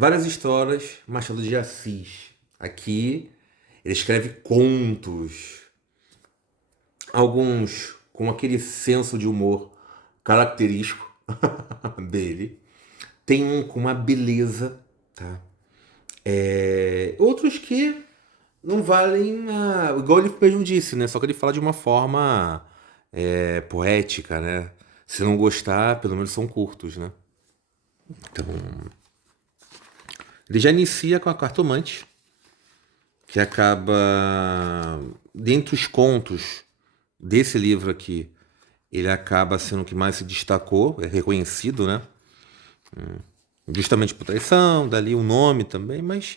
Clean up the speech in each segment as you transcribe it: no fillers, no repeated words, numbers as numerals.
Várias histórias, Machado de Assis. Aqui ele escreve contos, alguns com aquele senso de humor característico dele. Tem um com uma beleza, tá? Outros que não valem igual ele mesmo disse, né? Só que ele fala de uma forma poética, né? Se não gostar, pelo menos são curtos, né? Então, ele já inicia com a Cartomante, que acaba, dentre os contos desse livro aqui, ele acaba sendo o que mais se destacou, é reconhecido, né? Justamente por traição, dali o nome também, mas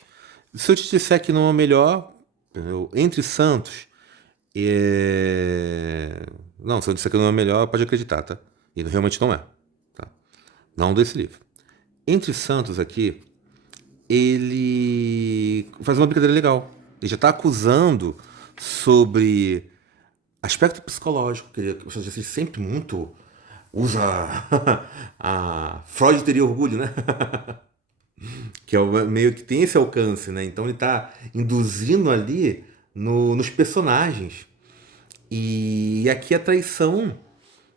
se eu te disser que não é o melhor, entendeu? Entre Santos, não, se eu disser que não é o melhor, pode acreditar, tá? E realmente não é, tá? Não desse livro. Entre Santos aqui, ele faz uma brincadeira legal. Ele já está acusando sobre aspecto psicológico, que o Machado de Assis sempre muito usa Freud teria orgulho, né? Que é meio que tem esse alcance, né? Então ele está induzindo ali nos personagens. E aqui a traição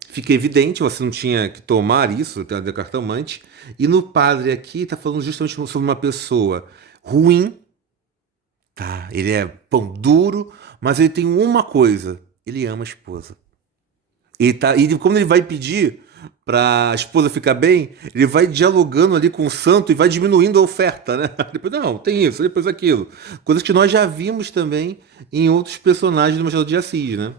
fica evidente, você não tinha que tomar isso, tem a cartomante. E no padre aqui está falando justamente sobre uma pessoa ruim, tá? Ele é pão duro, mas ele tem uma coisa: ele ama a esposa. E como ele vai pedir para a esposa ficar bem, ele vai dialogando ali com o santo e vai diminuindo a oferta, né? Depois, não, tem isso, depois aquilo. Coisas que nós já vimos também em outros personagens do Machado de Assis, né?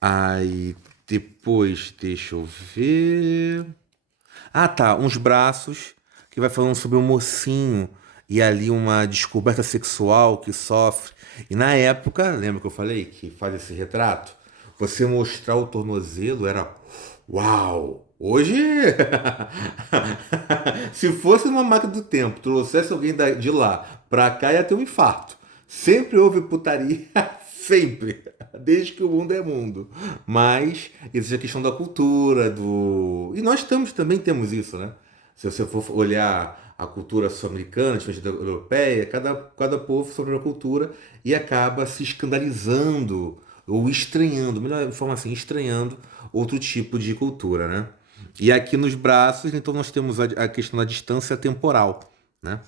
Aí depois, deixa eu ver. Ah, tá, uns braços que vai falando sobre um mocinho e ali uma descoberta sexual que sofre. E na época, lembra que eu falei que faz esse retrato? Você mostrar o tornozelo era uau! Hoje, se fosse uma máquina do tempo, trouxesse alguém de lá pra cá, ia ter um infarto. Sempre houve putaria, sempre, desde que o mundo é mundo. Mas existe a questão da cultura, do. E nós também temos isso, né? Se você for olhar a cultura sul-americana, diferente da europeia, cada povo sobre a cultura e acaba se escandalizando ou estranhando, melhor forma assim, estranhando outro tipo de cultura, né? E aqui nos braços, então nós temos a questão da distância temporal, né?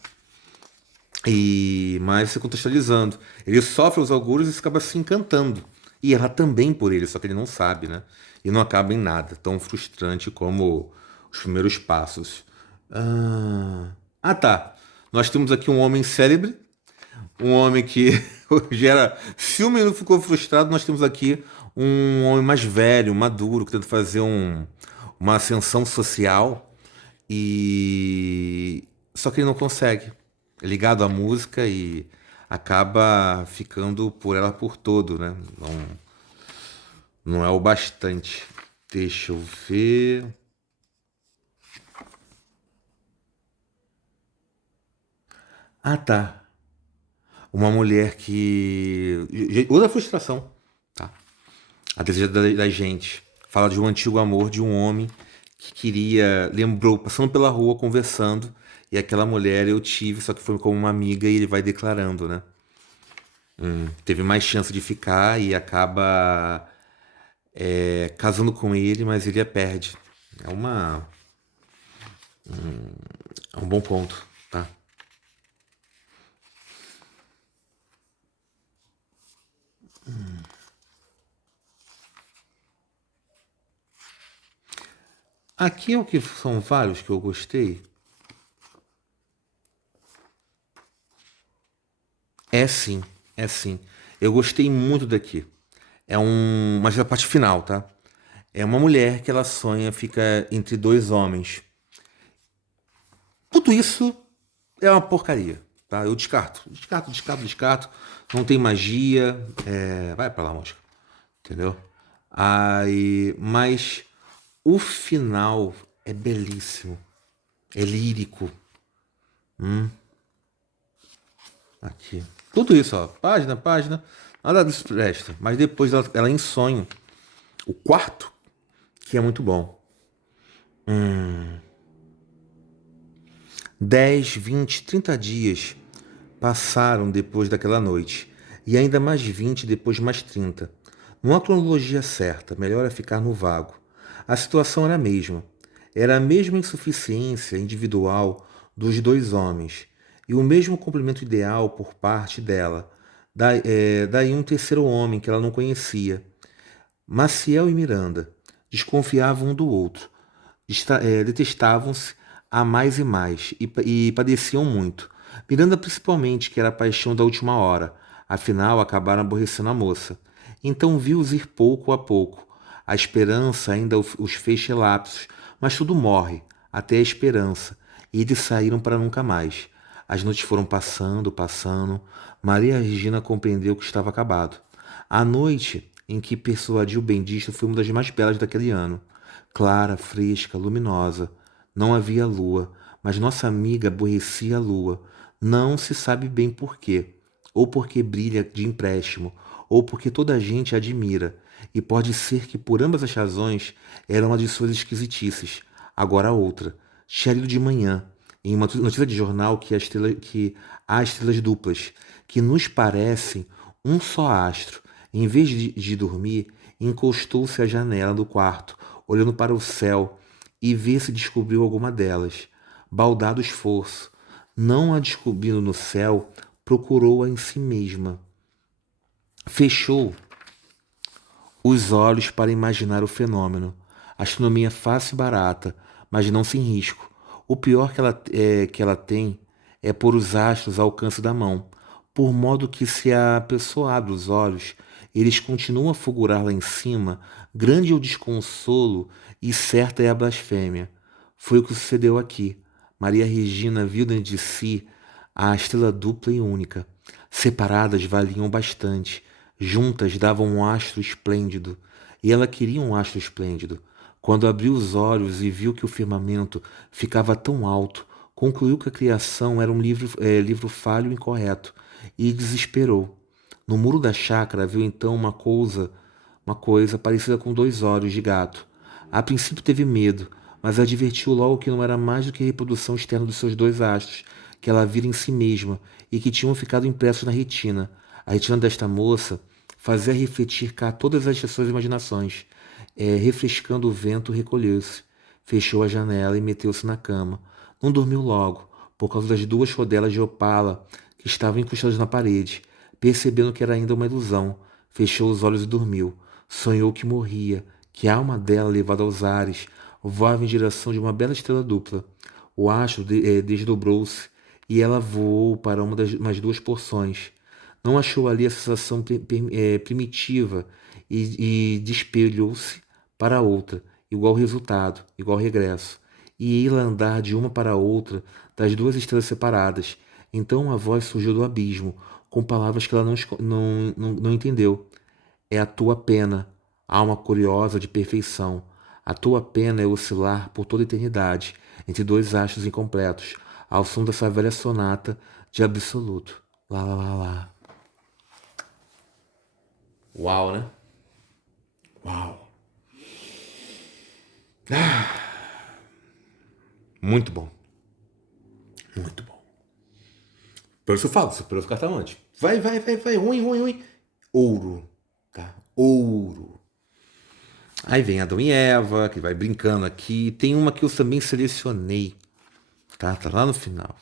E mais se contextualizando. Ele sofre os augúrios e acaba se encantando. E ela também por ele, só que ele não sabe, né? E não acaba em nada, tão frustrante como os primeiros passos. Tá. Nós temos aqui um homem célebre, um homem que gera. Se o menino ficou frustrado, nós temos aqui um homem mais velho, maduro, que tenta fazer uma ascensão social e só que ele não consegue. É ligado à música e acaba ficando por ela por todo, né? Não é o bastante. Deixa eu ver. Ah, tá. Uma mulher que. Outra frustração, tá? A deseja da gente. Fala de um antigo amor de um homem que queria. Lembrou, passando pela rua, conversando. E aquela mulher eu tive, só que foi como uma amiga e ele vai declarando, né? Teve mais chance de ficar e acaba casando com ele, mas ele a perde. É uma. É um bom ponto, tá? Aqui é o que são vários que eu gostei. É sim, é sim. Eu gostei muito daqui. Mas é a parte final, tá? É uma mulher que ela sonha, fica entre dois homens. Tudo isso é uma porcaria, tá? Eu descarto. Descarto, descarto, descarto. Não tem magia. Vai pra lá, mosca. Entendeu? Mas o final é belíssimo. É lírico. Aqui. Tudo isso, ó. Página, página. Nada disso presta. Mas depois ela em sonho. O quarto, que é muito bom. 10, 20, 30 dias passaram depois daquela noite, e ainda mais 20 depois de mais 30. Não há cronologia certa, melhor é ficar no vago. A situação era a mesma. Era a mesma insuficiência individual dos dois homens, e o mesmo complemento ideal por parte dela. Daí um terceiro homem que ela não conhecia. Maciel e Miranda desconfiavam um do outro, detestavam-se a mais e mais e padeciam muito. Miranda principalmente, que era a paixão da última hora, afinal acabaram aborrecendo a moça. Então viu-os ir pouco a pouco. A esperança ainda os fez relapsos, mas tudo morre, até a esperança, e eles saíram para nunca mais. As noites foram passando, passando. Maria Regina compreendeu que estava acabado. A noite em que persuadiu o bendito foi uma das mais belas daquele ano. Clara, fresca, luminosa. Não havia lua, mas nossa amiga aborrecia a lua. Não se sabe bem por quê. Ou porque brilha de empréstimo, ou porque toda a gente a admira. E pode ser que por ambas as razões era uma de suas esquisitices. Agora a outra. Tinha lido de manhã, em uma notícia de jornal, que há estrelas duplas, que nos parecem um só astro. Em vez de dormir, encostou-se à janela do quarto, olhando para o céu, e vê se descobriu alguma delas. Baldado esforço. Não a descobrindo no céu, procurou-a em si mesma. Fechou os olhos para imaginar o fenômeno. Astronomia fácil e barata, mas não sem risco. O pior que ela tem é pôr os astros ao alcance da mão, por modo que se a pessoa abre os olhos, eles continuam a fulgurar lá em cima, grande é o desconsolo e certa é a blasfêmia. Foi o que sucedeu aqui. Maria Regina viu dentro de si a estrela dupla e única. Separadas valiam bastante, juntas davam um astro esplêndido, e ela queria um astro esplêndido. Quando abriu os olhos e viu que o firmamento ficava tão alto, concluiu que a criação era um livro falho e incorreto, e desesperou. No muro da chácara viu então uma coisa parecida com dois olhos de gato. A princípio teve medo, mas advertiu logo que não era mais do que a reprodução externa dos seus dois astros, que ela vira em si mesma e que tinham ficado impressos na retina. A retina desta moça fazia refletir cá todas as suas imaginações. Refrescando o vento, recolheu-se, fechou a janela e meteu-se na cama. Não dormiu logo, por causa das duas rodelas de opala que estavam encostadas na parede. Percebendo que era ainda uma ilusão, fechou os olhos e dormiu. Sonhou que morria, que a alma dela, levada aos ares, voava em direção de uma bela estrela dupla. O astro desdobrou-se e ela voou para umas duas porções. Não achou ali a sensação primitiva e despelhou-se para a outra, igual resultado, igual regresso. E ia andar de uma para a outra das duas estrelas separadas. Então uma voz surgiu do abismo, com palavras que ela não entendeu. É a tua pena, alma curiosa de perfeição. A tua pena é oscilar por toda a eternidade, entre dois astros incompletos, ao som dessa velha sonata de absoluto. Lá, lá, lá, lá. Uau, né? Uau. Muito bom. Muito bom. Por isso eu falo, superou os cartamantes. Vai, vai, vai, vai. Ruim, ruim, ruim. Ouro. Tá? Ouro. Aí vem Adão e Eva, que vai brincando aqui. Tem uma que eu também selecionei. Tá? Tá lá no final.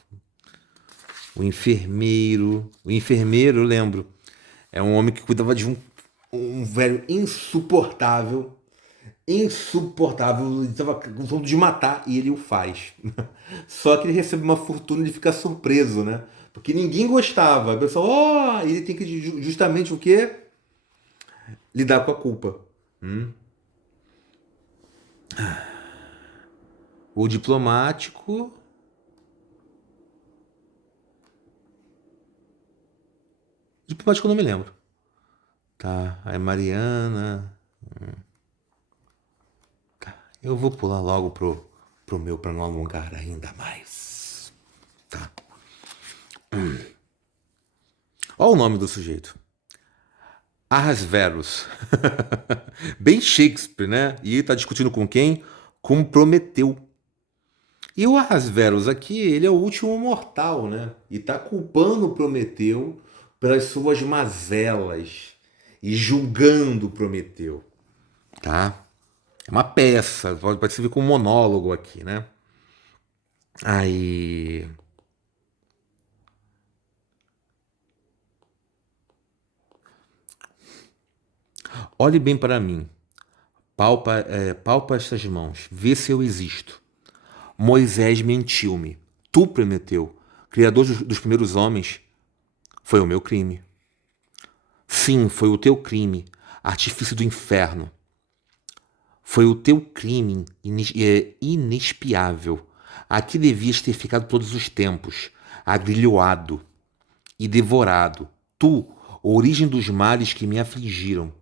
O enfermeiro. O enfermeiro, eu lembro. É um homem que cuidava de um velho insuportável. Insuportável. Ele tava com vontade de matar e ele o faz. Só que ele recebe uma fortuna e ele fica surpreso, né? Porque ninguém gostava. O pessoal, ó, ele tem que justamente o quê? Lidar com a culpa. O diplomático. Diplomático eu não me lembro. Tá, aí Mariana. Eu vou pular logo pro meu pra não alongar ainda mais. Tá. Olha o nome do sujeito. Ahasverus. Bem Shakespeare, né? E ele tá discutindo com quem? Com Prometeu. E o Ahasverus aqui, ele é o último mortal, né? E tá culpando Prometeu pelas suas mazelas e julgando Prometeu, tá? É uma peça, pode servir como um monólogo aqui, né? Aí, olhe bem para mim, palpa estas mãos, vê se eu existo. Moisés mentiu-me. Tu, Prometeu, criador dos primeiros homens, foi o meu crime. Sim, foi o teu crime, artifício do inferno. Foi o teu crime inexpiável. Aqui devias ter ficado todos os tempos, agrilhoado e devorado. Tu, origem dos males que me afligiram.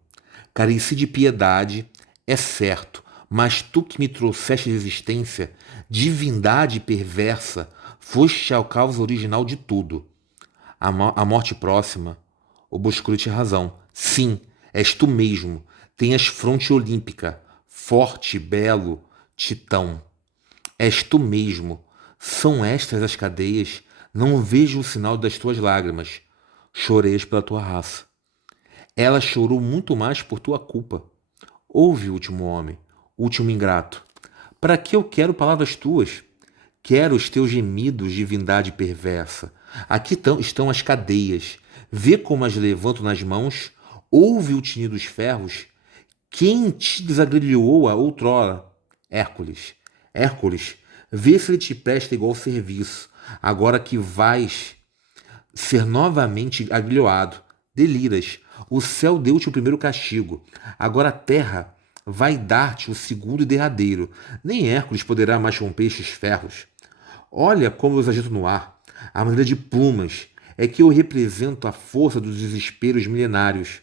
Careci de piedade, é certo, mas tu que me trouxeste de existência, divindade perversa, foste a causa original de tudo. A morte próxima obscura-te razão. Sim, és tu mesmo. Tenhas fronte olímpica, forte, belo, titão. És tu mesmo. São estas as cadeias. Não vejo o sinal das tuas lágrimas. Choreias pela tua raça. Ela chorou muito mais por tua culpa. Ouve, último homem, último ingrato. Para que eu quero palavras tuas? Quero os teus gemidos, divindade perversa. Aqui estão as cadeias. Vê como as levanto nas mãos. Ouve o tinir dos ferros. Quem te desagrilhoou a outrora? Hércules. Hércules, vê se ele te presta igual serviço, agora que vais ser novamente agrilhoado. Deliras. O céu deu-te o primeiro castigo. Agora a terra vai dar-te o segundo e derradeiro. Nem Hércules poderá mais romper estes ferros. Olha como eu os agito no ar. A maneira de plumas é que eu represento a força dos desesperos milenários.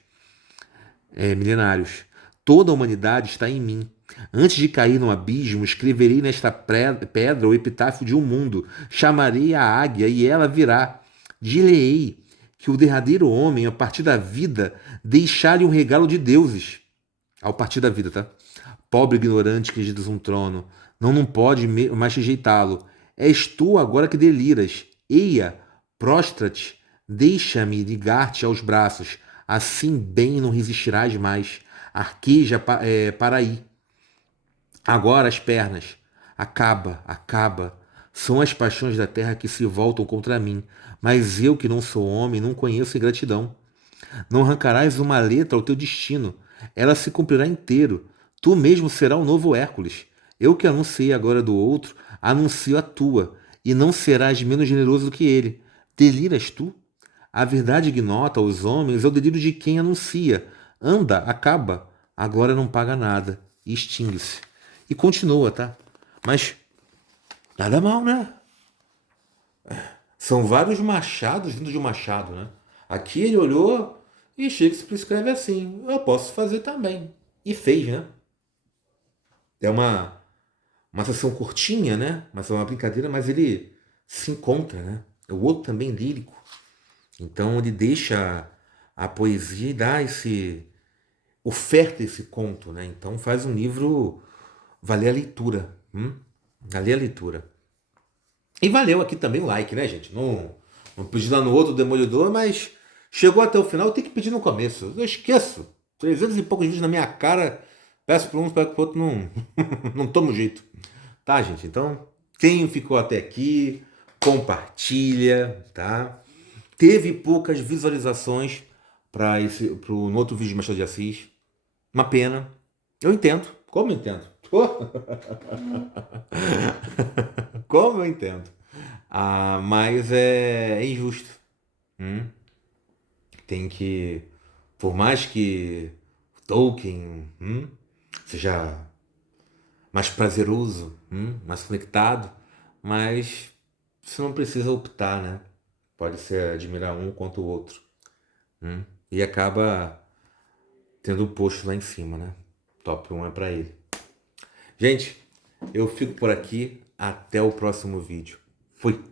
Toda a humanidade está em mim. Antes de cair no abismo, escreverei nesta pedra o epitáfio de um mundo. Chamarei a águia e ela virá. Dir-lhe-ei que o derradeiro homem, a partir da vida, deixar-lhe um regalo de deuses. Ao partir da vida, tá? Pobre ignorante que regidas um trono, não pode mais rejeitá-lo. És tu agora que deliras. Eia, prostra-te, deixa-me ligar-te aos braços. Assim bem não resistirás mais. Arqueja para aí. Agora as pernas. Acaba, acaba. São as paixões da terra que se voltam contra mim. Mas eu que não sou homem, não conheço ingratidão. Não arrancarás uma letra ao teu destino. Ela se cumprirá inteiro. Tu mesmo será o novo Hércules. Eu que anunciei agora do outro, anuncio a tua, e não serás menos generoso do que ele. Deliras tu? A verdade ignota aos homens é o delírio de quem anuncia. Anda, acaba. A glória não paga nada. E extingue-se. E continua, tá? Mas nada mal, né? São vários machados dentro de um machado, né? Aqui ele olhou e Shakespeare escreve assim: eu posso fazer também. E fez, né? É uma sessão curtinha, né? Mas é uma brincadeira, mas ele se encontra, né? O outro também lírico. Então ele deixa a poesia e dá oferta esse conto, né? Então faz um livro valer a leitura. Valer a leitura. E valeu aqui também o like, né, gente? Não pedi lá no outro Demolidor, mas chegou até o final, tem que pedir no começo. Eu esqueço. 300 e poucos vídeos na minha cara, peço para um, espero que o outro não, não toma o jeito. Tá, gente? Então, quem ficou até aqui, compartilha, tá? Teve poucas visualizações no outro vídeo de Machado de Assis. Uma pena. Eu entendo. Como eu entendo? Como eu entendo. Mas é injusto. Hum? Tem que. Por mais que Tolkien seja mais prazeroso, mais conectado, mas você não precisa optar, né? Pode ser admirar um quanto o outro. E acaba tendo o posto lá em cima, né? Top 1 é pra ele. Gente, eu fico por aqui. Até o próximo vídeo. Fui!